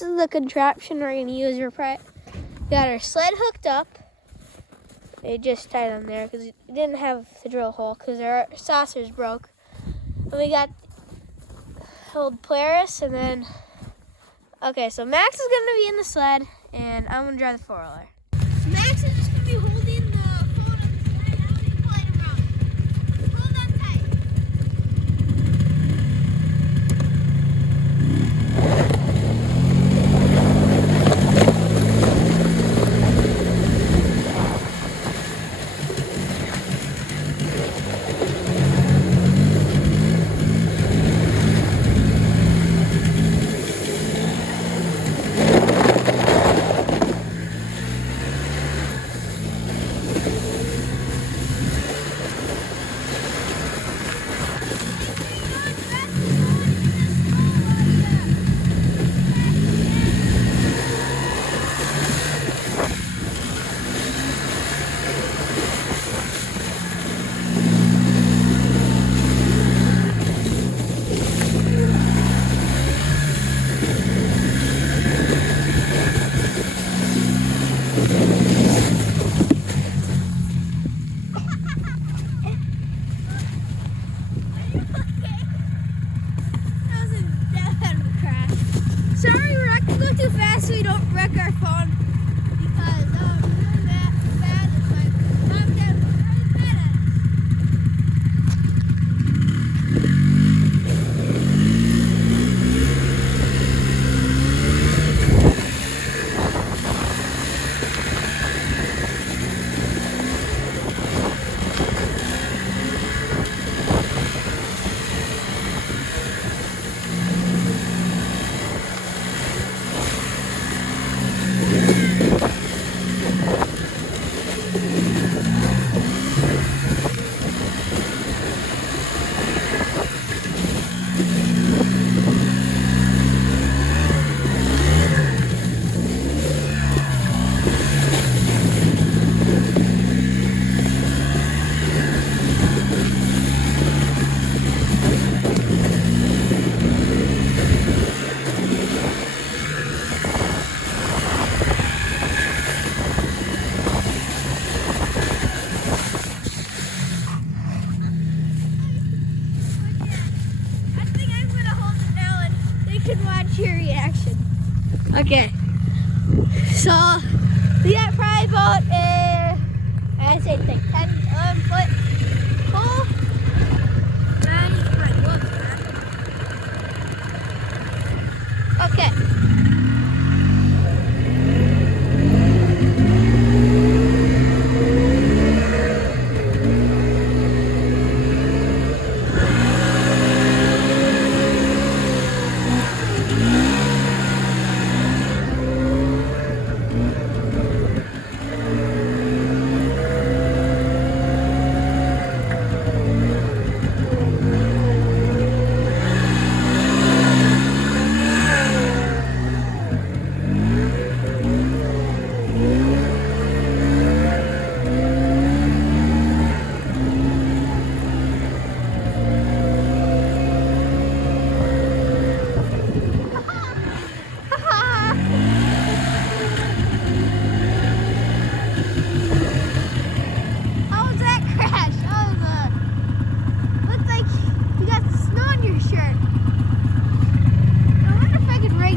this is the contraption we're gonna use. We got our sled hooked up. It just tied on there because we didn't have the drill hole because our saucers broke. And we got old Polaris, and then so Max is gonna be in the sled, and I'm gonna drive the 4-wheeler. Max is just gonna be holding the phone on the sled. I'm gonna pull it around. Hold on tight. Sorry, we're not going to go too fast so we don't wreck our phone because really bad. It's like mom, dad, really bad at us. Watch your reaction. Okay, so we got probably about I'd say 10, 11 foot pole. Okay.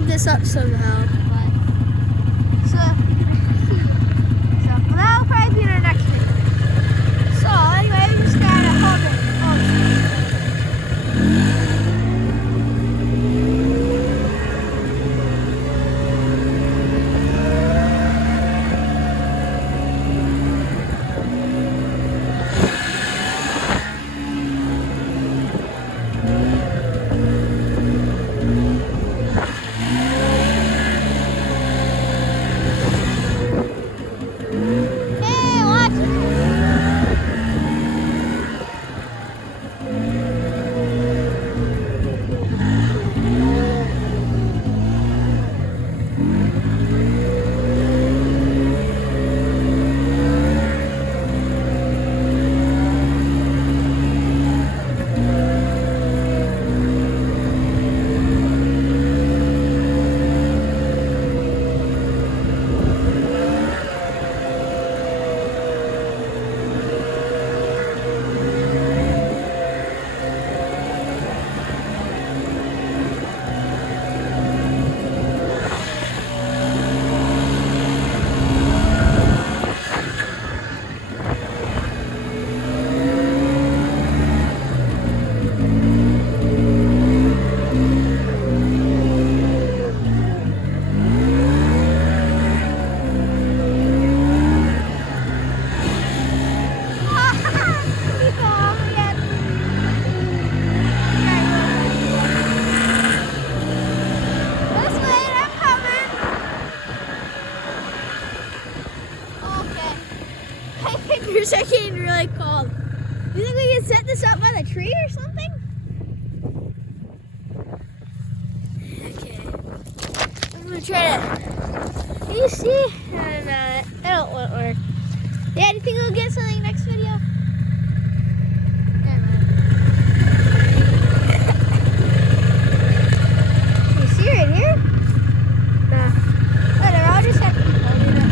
This up somehow, but so that'll probably be in our next video. So anyway, we just gotta hold it. We're just getting really cold. You think we can set this up by the tree or something? Okay. I'm gonna try to. Can you see? I don't want to work. Yeah, do you think we'll get something next video? You see right here? Nah. Whatever, I'll just have to keep holding it.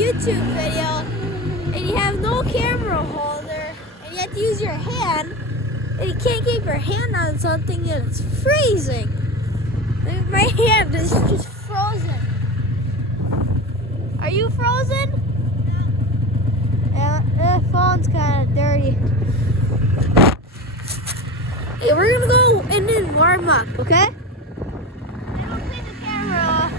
YouTube video and you have no camera holder and you have to use your hand and you can't keep your hand on something and it's freezing. My hand is just frozen. Are you frozen? No. Yeah, the phone's kind of dirty. Hey, we're gonna go and then warm up, okay? I don't take the camera off.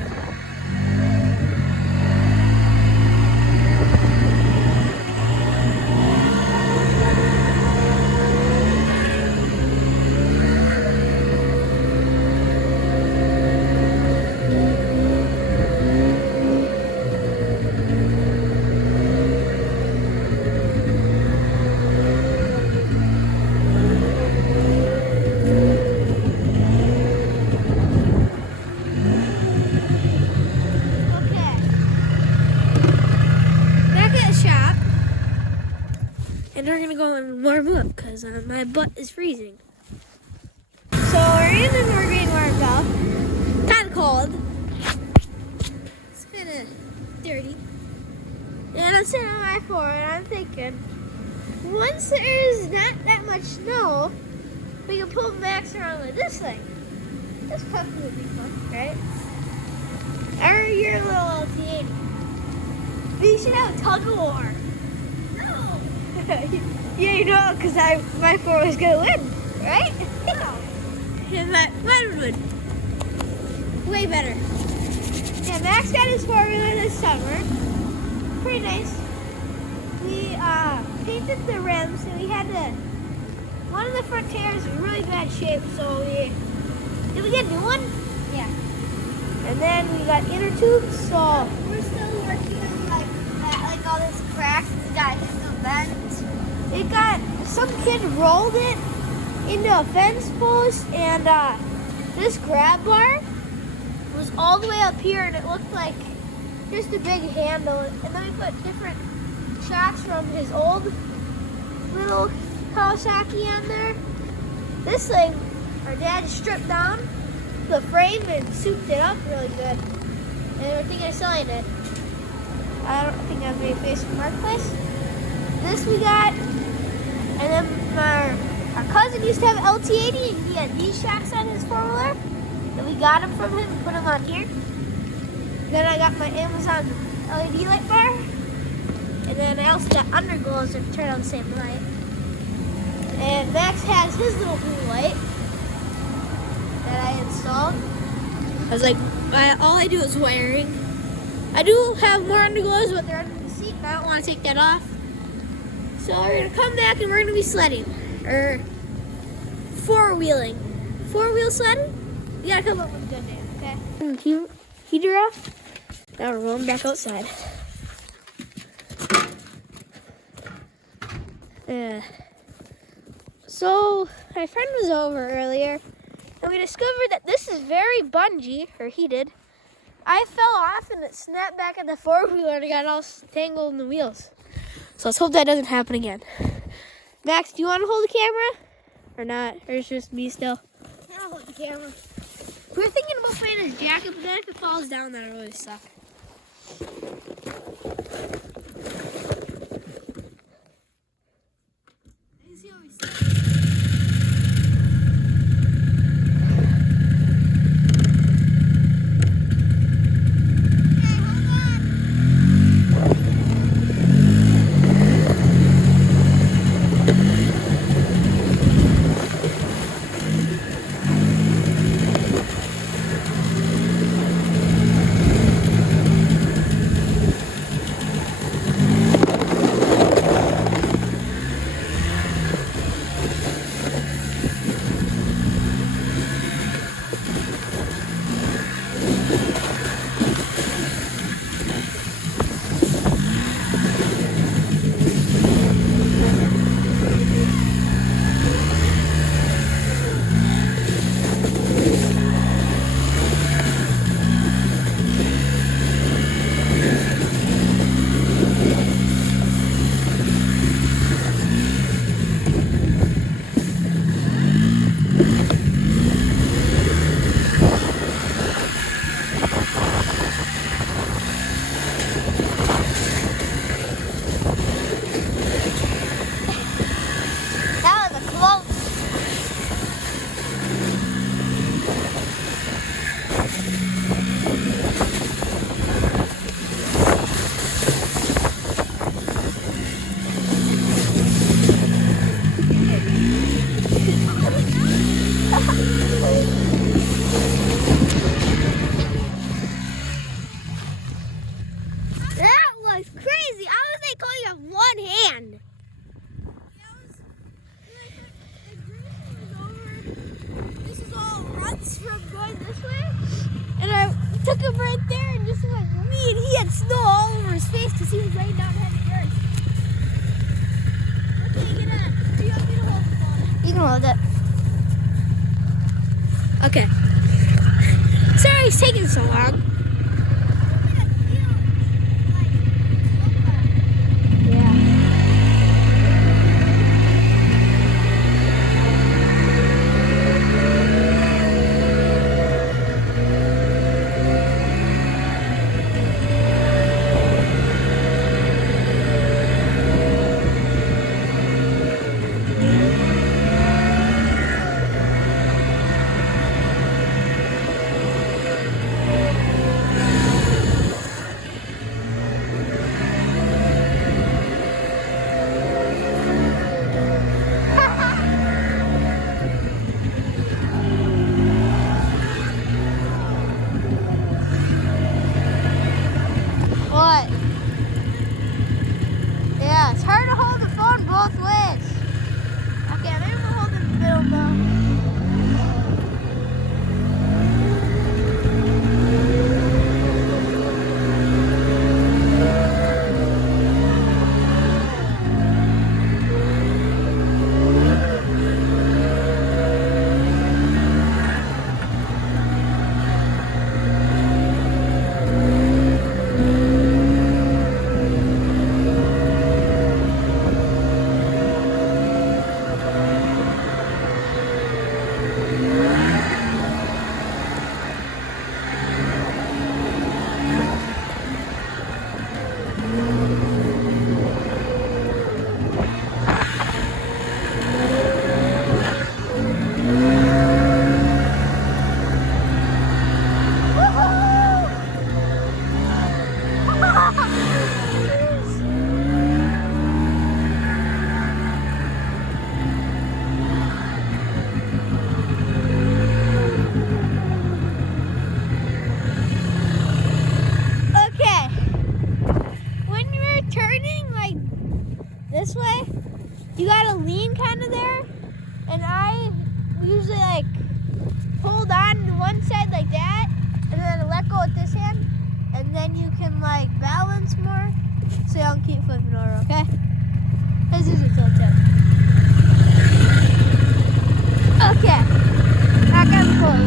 And we're gonna go and warm up because my butt is freezing. So we're in and we're getting warmed up. Kind of cold. It's kind of dirty. And I'm sitting on my floor and I'm thinking, once there's not that much snow, we can pull Max around with this thing. This puppy would be fun, right? Or your little LT80. We should have a tug of war. Yeah, you know, because my four was going to win, right? And mine would win. Way better. Yeah, Max got his four-wheeler this summer. Pretty nice. We painted the rims, and we had one of the front tires was in really bad shape, so did we get a new one? Yeah. And then we got inner tubes, so we're still working on like all this cracks and got some bends. It got, some kid rolled it into a fence post and this grab bar was all the way up here and it looked like just a big handle. And then we put different shots from his old little Kawasaki on there. This thing, our dad stripped down the frame and souped it up really good. And we're thinking of selling it. I don't think I've made face from Marketplace. This we got, and then our cousin used to have an LT80 and he had these shocks on his four-wheeler. And we got them from him and put them on here. Then I got my Amazon LED light bar. And then I also got underglows that turn on the same light. And Max has his little blue light that I installed. I was like, all I do is wiring. I do have more underglows, but they're under the seat, and I don't want to take that off. So we're going to come back and we're going to be sledding, or four-wheeling. Four-wheel sledding? You got to come up with a good name, okay? Heater off. Now we're going back outside. So my friend was over earlier, and we discovered that this is very bungee, or heated. I fell off and it snapped back at the four-wheeler and it got all tangled in the wheels. So let's hope that doesn't happen again. Max, do you want to hold the camera? Or not? Or it's just me still? I'll hold the camera. We're thinking about putting his jacket, but then if it falls down, that'll really suck. That was crazy. How was they calling you have one hand? This is all ruts from going this way. And I took him right there and just went me, and he had snow all over his face because he was laying down head first. Okay, get up. Do you want me to hold the phone? You can hold it. Okay. Sorry it's taking so long. What? Yeah, it's hard to hold the phone both ways. Okay, maybe we'll hold it in the middle now. This way, you gotta lean kind of there, and I usually like hold on to one side like that, and then let go with this hand, and then you can like balance more, so you don't keep flipping over, okay? This is a tilt tip. Okay, back on the floor.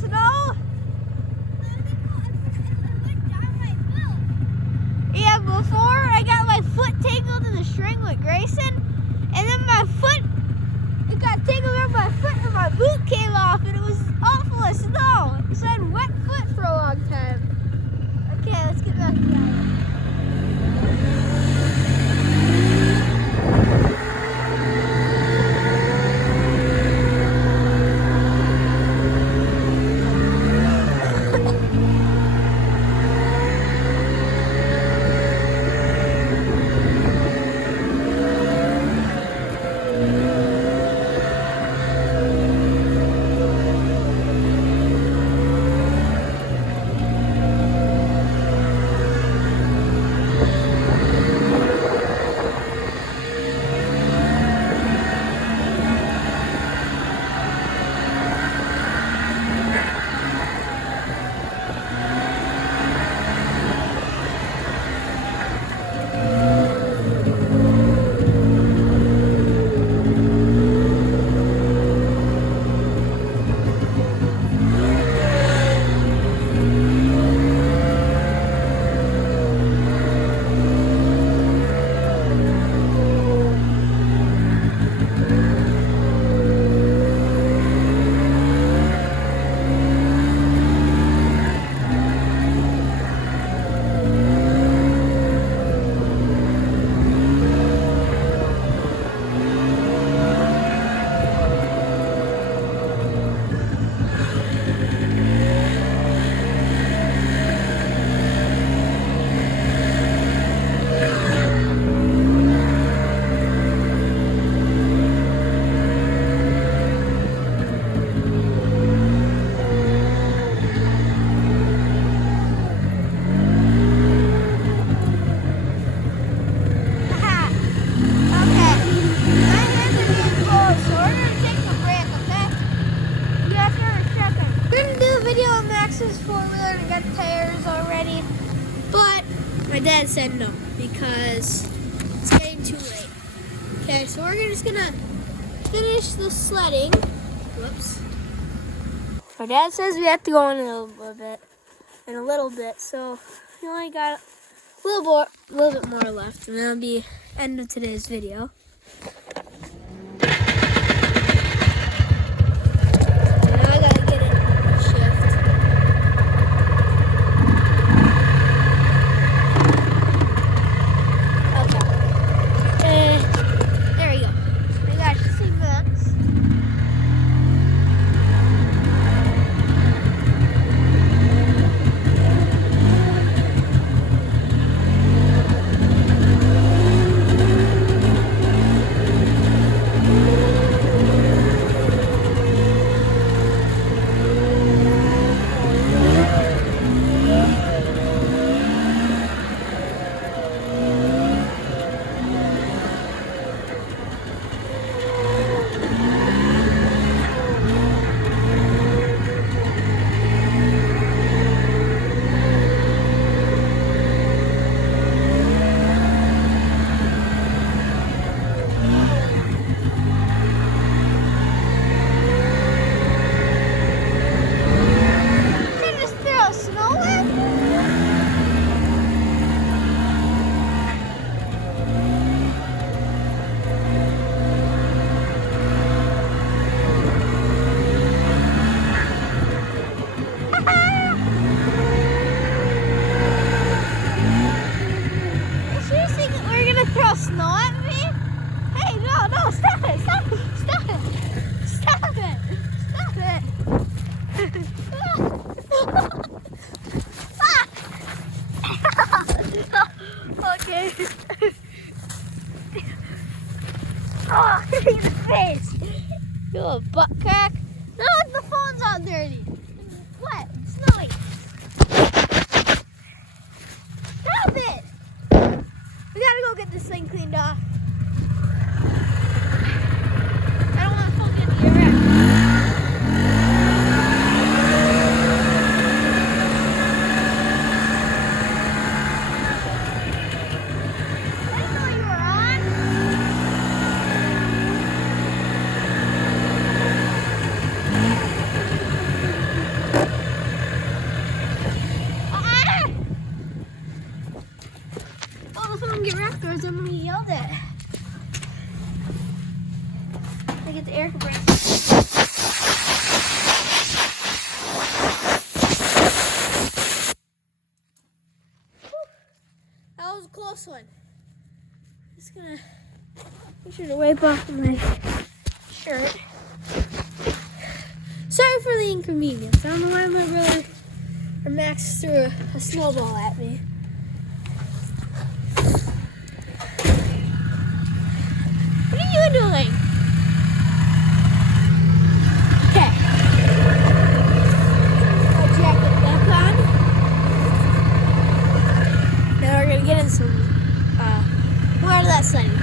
snow? Yeah, before I got my foot tangled in the string with Grayson, and then my foot, it got tangled around my foot and my boot came off and it was all full of snow. So I had wet foot for a long time. Okay, let's get back to that. Four-wheeler and got tires already, but my dad said no because it's getting too late. Okay, so we're just gonna finish the sledding. Whoops. My dad says we have to go in a little bit, so we only got a little bit more left, and that'll be end of today's video. Snow at me? Hey, no, stop it, stop it, stop it, stop it, stop it. Okay. Oh, hit me in the face. You little butt crack. No, the phone's all dirty. It's wet, it's snowy. Stop it. We gotta go get this thing cleaned off. I don't want the phone getting wrecked. I didn't know you were on. That was a close one. Just gonna make sure to wipe off my shirt. Sorry for the inconvenience. I don't know why my brother or Max threw a snowball at me. What are you doing? Okay. Got jacket back on. Now we're gonna get in some more of that sledding.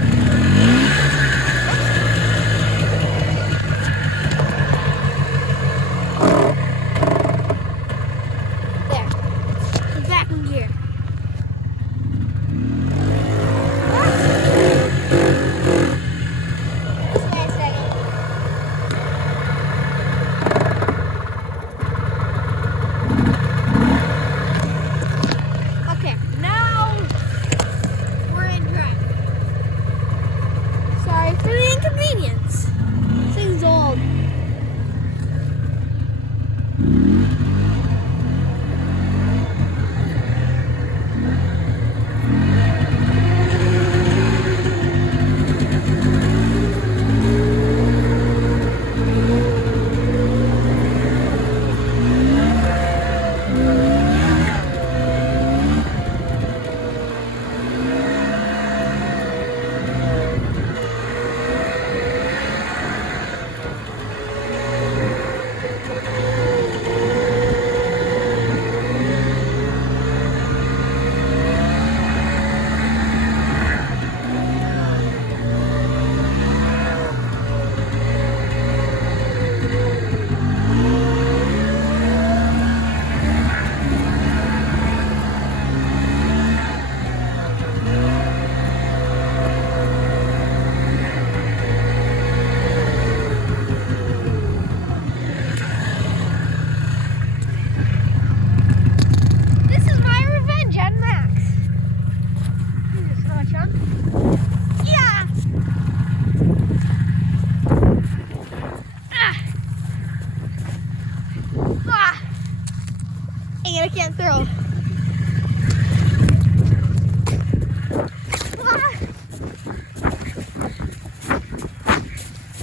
I can't throw.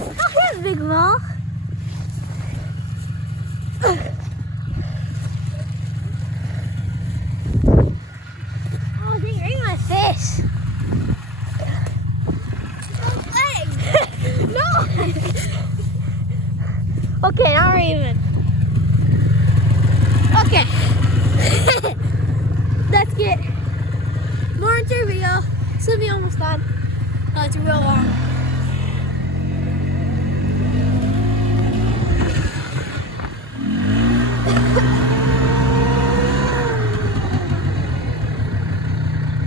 Oh, here's Big Ball. Oh, dang, you're eating my fish. No. Okay, now we're even. Okay. Let's get more into the video. This will be almost done. Oh, it's real long.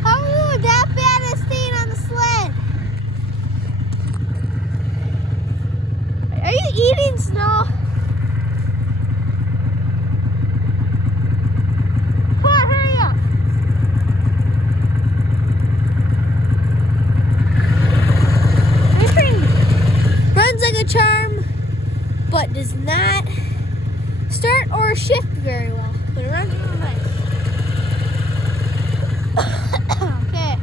How are you that bad at staying on the sled? Are you eating snow? Charm, but does not start or shift very well. But it runs real nice. Okay.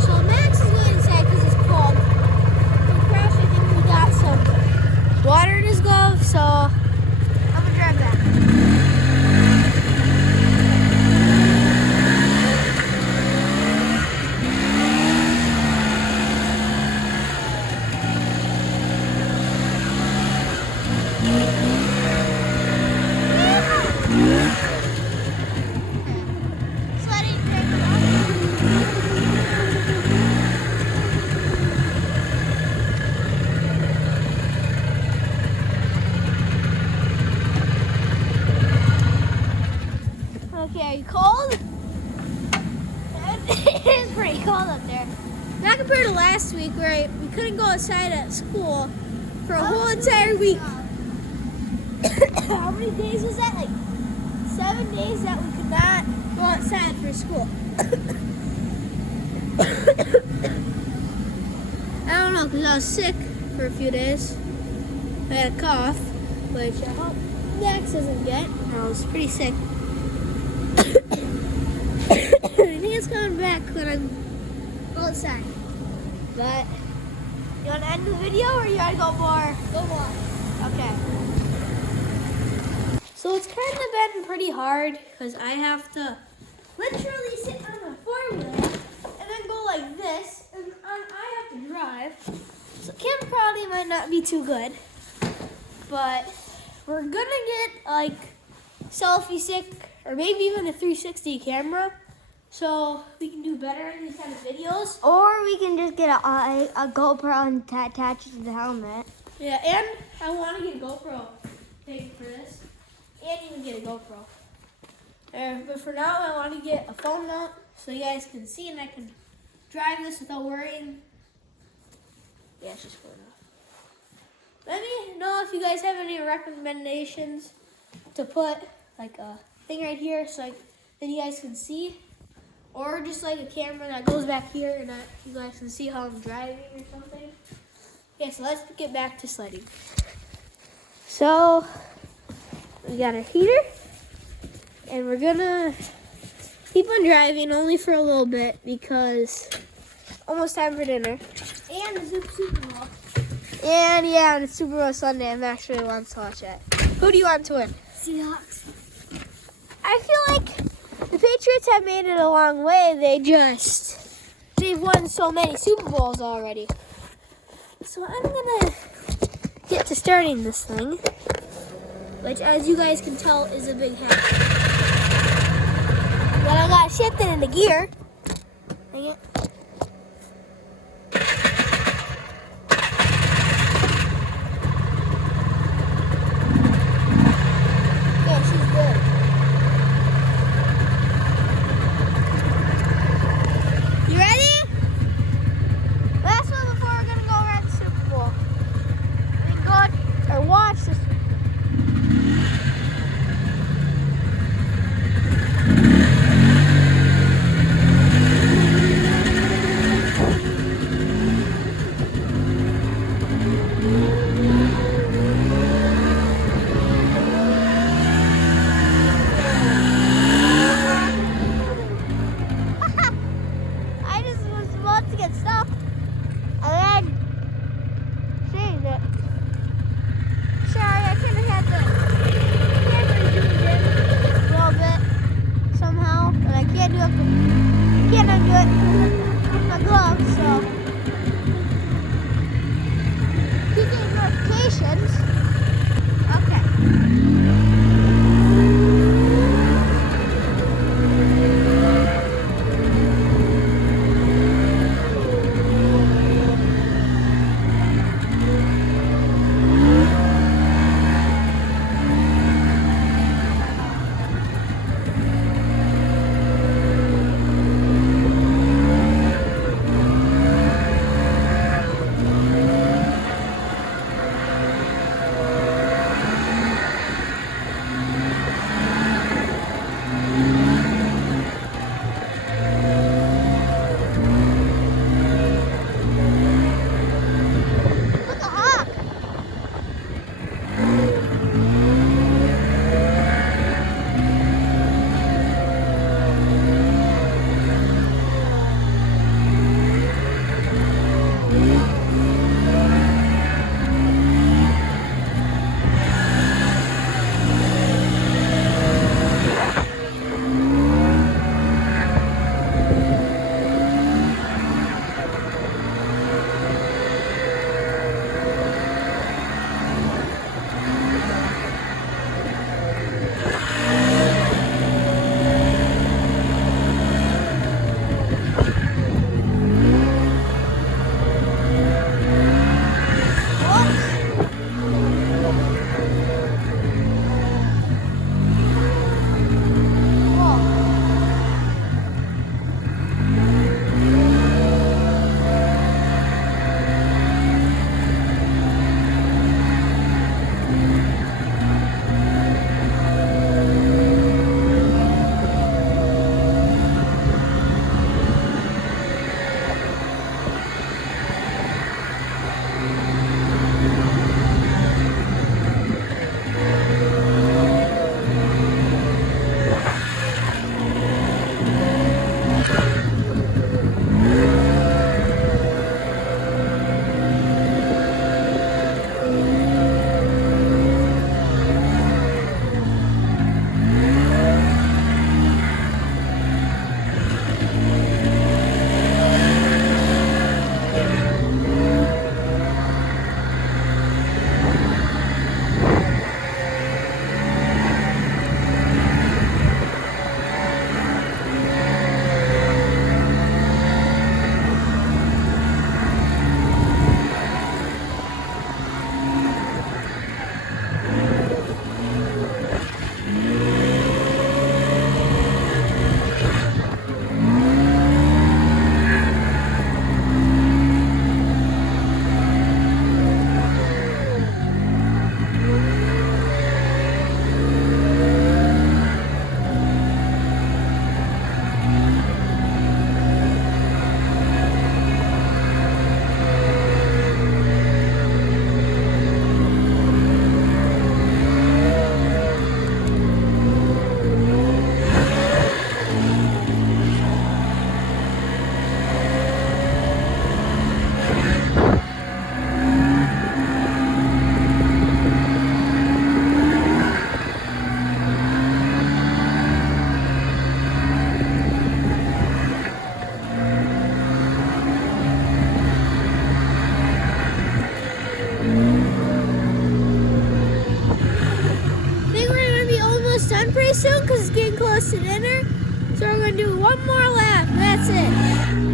So Max is going inside because it's cold. We crashed. I think we got some water in his glove, so I'm gonna grab that. Okay, are you cold? It is pretty cold up there. Not compared to last week where we couldn't go outside at school for a whole entire week. How many days was that? Like 7 days that we could not go outside for school. I don't know, because I was sick for a few days. a cough, which I hope Max doesn't get. I was pretty sick. I think it's coming back when I'm outside. But you want to end the video or you want to go more? Go on. Okay. So it's kind of been pretty hard because I have to literally sit on the four-wheeler and then go like this, and I have to drive. So camera quality might not be too good, but we're gonna get like selfie stick or maybe even a 360 camera, so we can do better in these kind of videos. Or we can just get a GoPro and attach it to the helmet. Yeah, and I want to get a GoPro thing for this, and even get a GoPro. But for now, I want to get a phone mount so you guys can see and I can drive this without worrying. Yeah, it's just going off. Let me know if you guys have any recommendations to put like a thing right here so then you guys can see. Or just like a camera that goes back here and that you guys can see how I'm driving or something. Yeah, so let's get back to sledding. So, we got our heater. And we're gonna keep on driving only for a little bit because almost time for dinner. And the Super Bowl. And yeah, on Super Bowl Sunday, I'm actually wants to watch it. Who do you want to win? Seahawks. I feel like the Patriots have made it a long way. They've won so many Super Bowls already. So I'm gonna get to starting this thing, which as you guys can tell is a big head. But I got shifted into gear. Dang it. Yeah, she's good. You ready? Last one before we're gonna go over at the Super Bowl. We can go or watch this. close to dinner, so we're going to do one more lap. That's it.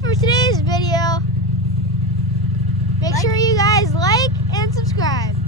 For today's video, make sure you guys like and subscribe.